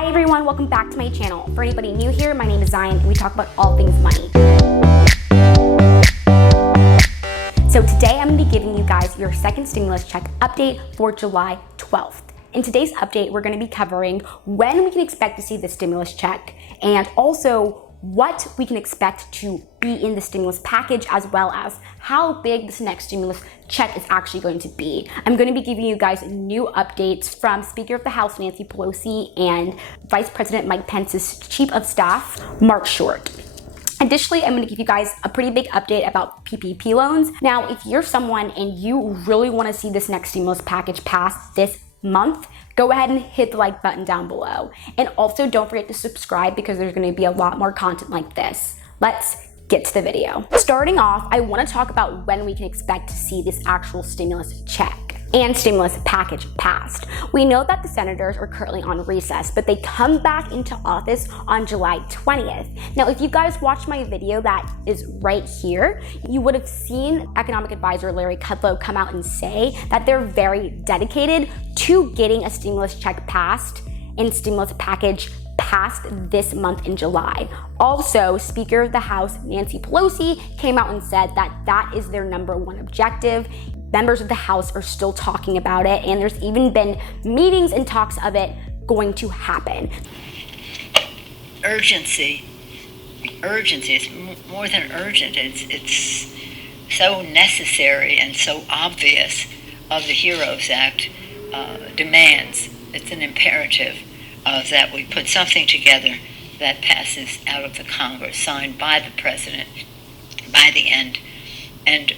Hi everyone, welcome back to my channel. For anybody new here, my name is Zion and we talk about all things money. So today I'm going to be giving you guys your second stimulus check update for July 12th. In today's update, we're going to be covering when we can expect to see the stimulus check and also what we can expect to be in the stimulus package, as well as how big this next stimulus check is actually going to be. I'm going to be giving you guys new updates from Speaker of the House Nancy Pelsoi and Vice President Mike Pence's Chief of Staff Mark Short. Additionally, I'm going to give you guys a pretty big update about PPP loans. Now, if you're someone and you really want to see this next stimulus package pass this month, go ahead and hit the like button down below. And also don't forget to subscribe because there's going to be a lot more content like this. Let's get to the video. Starting off, I want to talk about when we can expect to see this actual stimulus check and stimulus package passed. We know that the senators are currently on recess, but they come back into office on July 20th. Now, if you guys watched my video that is right here, you would have seen economic advisor Larry Kudlow come out and say that they're very dedicated to getting a stimulus check passed and stimulus package passed this month in July. Also, Speaker of the House Nancy Pelsoi came out and said that that is their #1 objective. Members of the House are still talking about it, and there's even been meetings and talks of it going to happen. Urgency is more than urgent. It's so necessary and so obvious of the HEROES Act demands. It's an imperative that we put something together that passes out of the Congress, signed by the President by the end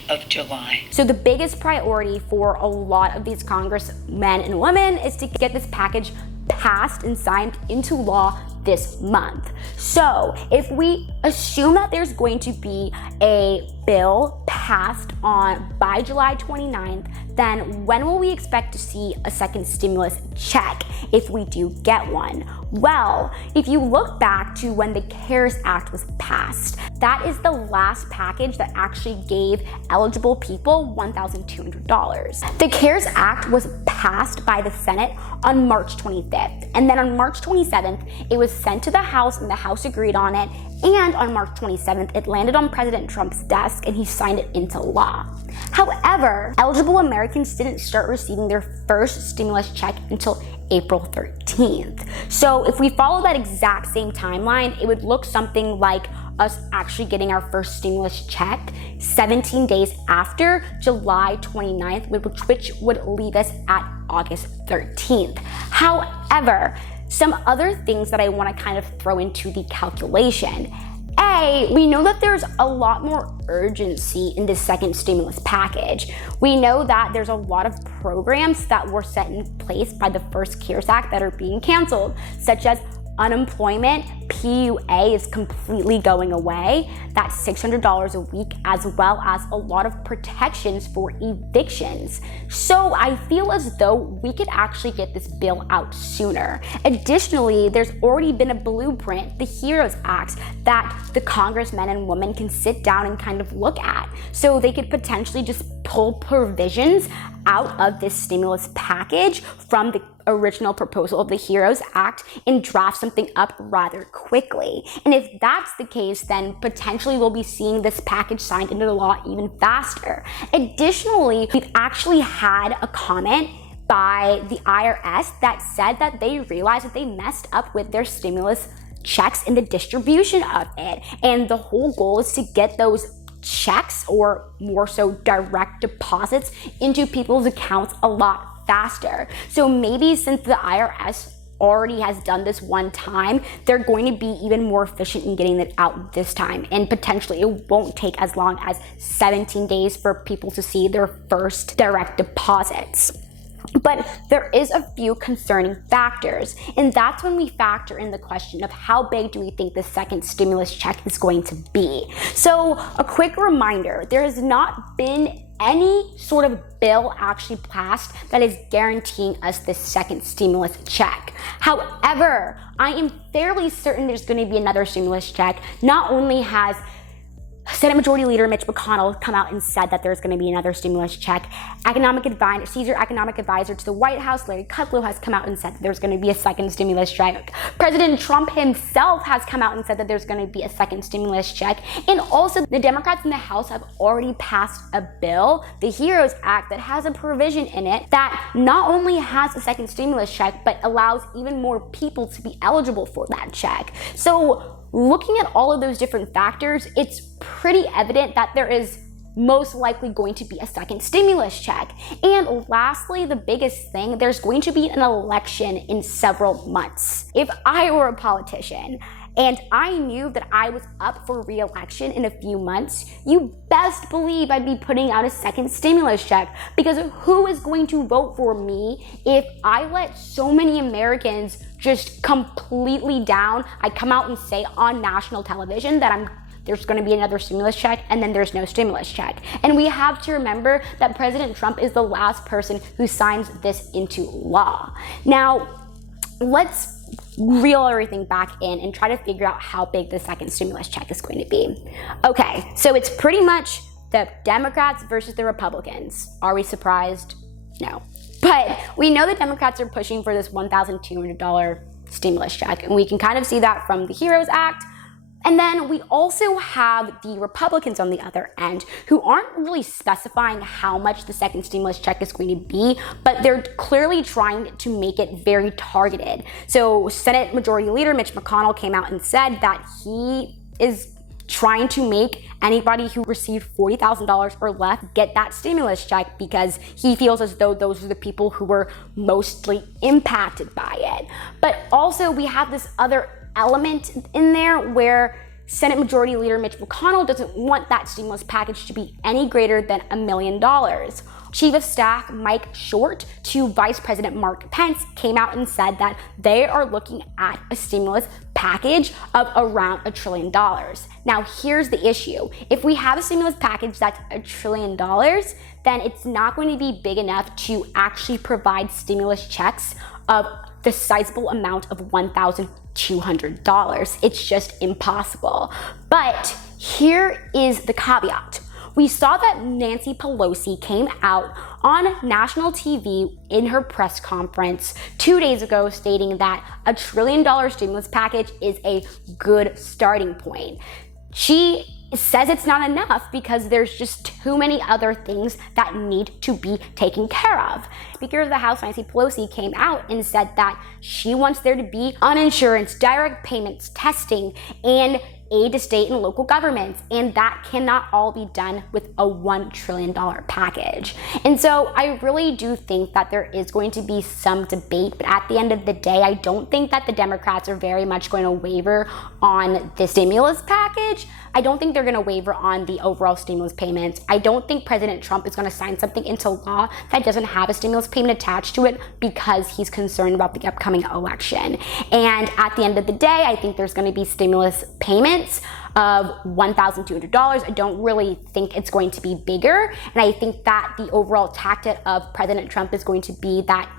of July. So the biggest priority for a lot of these congressmen and women is to get this package passed and signed into law this month. So if we assume that there's going to be a bill passed by July 29th, then when will we expect to see a second stimulus check if we do get one? Well, if you look back to when the CARES Act was passed, that is the last package that actually gave eligible people $1,200. The CARES Act was passed by the Senate on March 25th, and then on March 27th, it was sent to the House and the House agreed on it, and on March 27th, it landed on President Trump's desk and he signed it into law. However, eligible Americans didn't start receiving their first stimulus check until April 13th. So if we follow that exact same timeline, it would look something like us actually getting our first stimulus check 17 days after July 29th, which would leave us at August 13th. However, some other things that I want to kind of throw into the calculation. We know that there's a lot more urgency in this second stimulus package. We know that there's a lot of programs that were set in place by the first CARES Act that are being canceled, such as unemployment. PUA is completely going away. That's $600 a week, as well as a lot of protections for evictions. So I feel as though we could actually get this bill out sooner. Additionally, there's already been a blueprint, the HEROES Act, that the congressmen and women can sit down and kind of look at. So they could potentially just pull provisions out of this stimulus package from the original proposal of the HEROES Act and draft something up rather quickly. And if that's the case, then potentially we'll be seeing this package signed into law even faster. Additionally, we've actually had a comment by the IRS that said that they realized that they messed up with their stimulus checks and the distribution of it. And the whole goal is to get those checks, or more so direct deposits, into people's accounts a lot faster. So maybe since the IRS already has done this one time, they're going to be even more efficient in getting it out this time, and potentially it won't take as long as 17 days for people to see their first direct deposits. But there is a few concerning factors, and that's when we factor in the question of how big do we think the second stimulus check is going to be. So a quick reminder, there has not been any sort of bill actually passed that is guaranteeing us this second stimulus check. However, I am fairly certain there's going to be another stimulus check. Not only has Senate Majority Leader Mitch McConnell come out and said that there's going to be another stimulus check. Senior economic advisor to the White House, Larry Kudlow, has come out and said that there's going to be a second stimulus check. President Trump himself has come out and said that there's going to be a second stimulus check. And also, the Democrats in the House have already passed a bill, the HEROES Act, that has a provision in it that not only has a second stimulus check, but allows even more people to be eligible for that check. So, looking at all of those different factors, it's pretty evident that there is most likely going to be a second stimulus check. And lastly, the biggest thing, there's going to be an election in several months. If I were a politician and I knew that I was up for re-election in a few months, you best believe I'd be putting out a second stimulus check, because who is going to vote for me if I let so many Americans just completely down? I come out and say on national television that there's going to be another stimulus check, and then there's no stimulus check. And we have to remember that President Trump is the last person who signs this into law. Now, let's reel everything back in and try to figure out how big the second stimulus check is going to be. Okay, so it's pretty much the Democrats versus the Republicans. Are we surprised? No. But we know the Democrats are pushing for this $1,200 stimulus check, and we can kind of see that from the HEROES Act. And then we also have the Republicans on the other end, who aren't really specifying how much the second stimulus check is going to be, but they're clearly trying to make it very targeted. So Senate Majority Leader Mitch McConnell came out and said that he is trying to make anybody who received $40,000 or less get that stimulus check, because he feels as though those are the people who were mostly impacted by it. But also we have this other element in there where Senate Majority Leader Mitch McConnell doesn't want that stimulus package to be any greater than $1 million. Chief of Staff Mike Short to Vice President Mark Pence came out and said that they are looking at a stimulus package of around $1 trillion. Now, here's the issue. If we have a stimulus package that's $1 trillion, then it's not going to be big enough to actually provide stimulus checks of the sizable amount of $1,200. It's just impossible. But here is the caveat. We saw that Nancy Pelsoi came out on national TV in her press conference 2 days ago stating that $1 trillion stimulus package is a good starting point. She says it's not enough because there's just too many other things that need to be taken care of. Speaker of the House, Nancy Pelsoi, came out and said that she wants there to be on insurance, direct payments, testing, and aid to state and local governments, and that cannot all be done with a $1 trillion package. And so I really do think that there is going to be some debate, but at the end of the day, I don't think that the Democrats are very much going to waver on the stimulus package. I don't think they're going to waver on the overall stimulus payments. I don't think President Trump is going to sign something into law that doesn't have a stimulus payment attached to it because he's concerned about the upcoming election. And at the end of the day, I think there's going to be stimulus payments of $1,200. I don't really think it's going to be bigger. And I think that the overall tactic of President Trump is going to be that,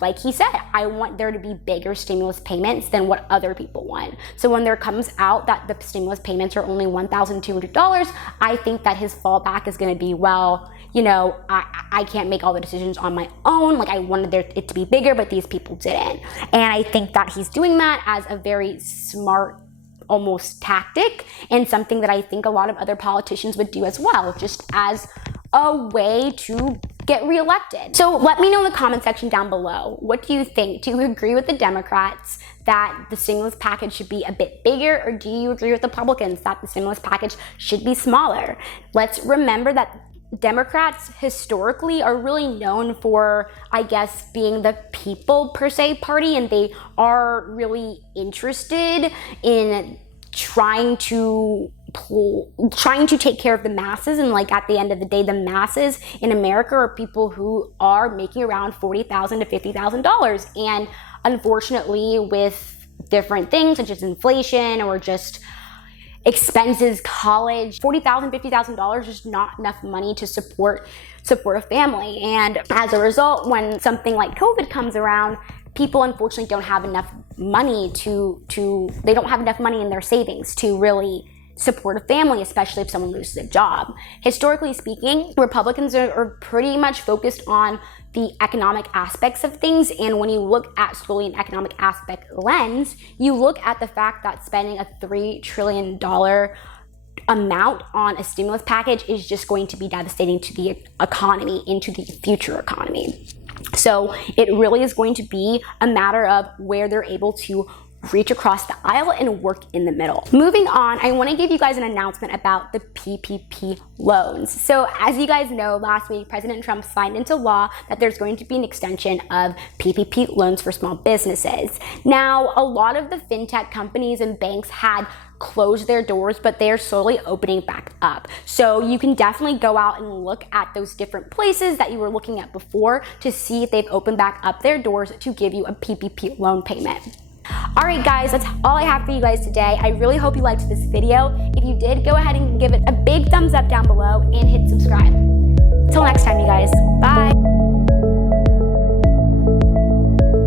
like he said, I want there to be bigger stimulus payments than what other people want. So when there comes out that the stimulus payments are only $1,200, I think that his fallback is going to be, I can't make all the decisions on my own. Like, I wanted it to be bigger, but these people didn't. And I think that he's doing that as a very smart, almost tactic, and something that I think a lot of other politicians would do as well, just as a way to get reelected. So let me know in the comment section down below. What do you think? Do you agree with the Democrats that the stimulus package should be a bit bigger, or do you agree with the Republicans that the stimulus package should be smaller? Let's remember that Democrats historically are really known for, being the people per se party, and they are really interested in trying to take care of the masses. And at the end of the day, the masses in America are people who are making around $40,000 to $50,000. And unfortunately, with different things such as inflation or just expenses, college, $40,000, $50,000 is just not enough money to support a family. And as a result, when something like COVID comes around, people unfortunately don't have enough money they don't have enough money in their savings to really support a family, especially if someone loses a job. Historically speaking, Republicans are pretty much focused on the economic aspects of things, and when you look at solely an economic aspect lens, you look at the fact that spending a $3 trillion amount on a stimulus package is just going to be devastating to the economy, into the future economy. So it really is going to be a matter of where they're able to reach across the aisle and work in the middle. Moving on, I want to give you guys an announcement about the PPP loans. So as you guys know, last week, President Trump signed into law that there's going to be an extension of PPP loans for small businesses. Now, a lot of the fintech companies and banks had closed their doors, but they're slowly opening back up. So you can definitely go out and look at those different places that you were looking at before to see if they've opened back up their doors to give you a PPP loan payment. Alright guys, that's all I have for you guys today. I really hope you liked this video. If you did, go ahead and give it a big thumbs up down below and hit subscribe. Till next time, you guys. Bye!